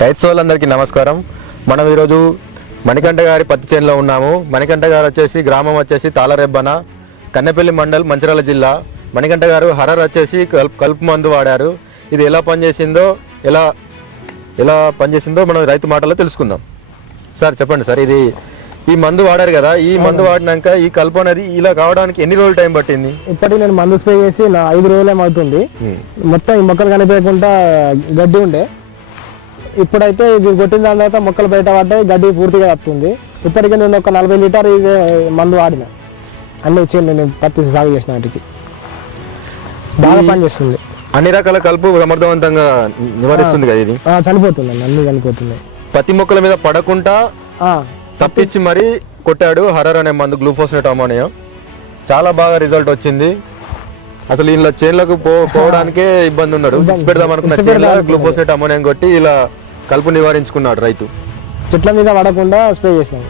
రైతు సోళ్ళందరికీ నమస్కారం. మనం ఈరోజు మణికంఠ గారి పత్తి చేనులో ఉన్నాము. మణికంఠ గారు వచ్చేసి గ్రామం వచ్చేసి తాళరెబ్బన కన్నెపల్లి మండల్ మంచిర్యాల జిల్లా. మణికంఠ గారు హరర్ వచ్చేసి కలుపు కలుపు మందు వాడారు. ఇది ఎలా పనిచేసిందో ఎలా ఎలా పనిచేసిందో మనం రైతు మాటల్లో తెలుసుకుందాం. సార్ చెప్పండి సార్ ఇది ఈ మందు వాడారు కదా ఈ మందు వాడినాక ఈ కలుపు అనేది ఇలా కావడానికి ఎన్ని రోజులు టైం పట్టింది? ఇప్పటికి నేను మందు స్ప్రే చేసి నా ఐదు రోజులు ఏమవుతుంది మొత్తం ఈ మొక్కలు కనిపించకుండా గడ్డి ఉండే. ఇప్పుడైతే ఇది కొట్టిన దాని తర్వాత మొక్కలు బయట పడ్డాయి గడ్డి పూర్తిగా వస్తుంది ఇప్పటికే నేను ఒక నలభై లీటర్ ఇది మందు వాడిన. అన్ని ఇచ్చి నేను పత్తి సాగు చేసిన వాటికి. బాగా పనిచేస్తుంది అన్ని రకాల కలుపు సమర్థవంతంగా నివారిస్తుంది కదా ఇది? చనిపోతుంది అన్ని అన్ని చనిపోతున్నాయి పత్తి మొక్కల మీద పడకుండా తప్పించి మరీ కొట్టాడు హరర్ అనే మందు గ్లూఫోసినేట్ అమోనియం. చాలా బాగా రిజల్ట్ వచ్చింది. అసలు ఇలా చేన్లకు పోవడానికే ఇబ్బంది ఉన్నాడు. పెడదాం అనుకున్న గ్లూఫోసినేట్ అమోనియం కొట్టి ఇలా కలుపు నివారించుకున్నాడు రైతు. చెట్ల మీద పడకుండా స్ప్రే చేసినాము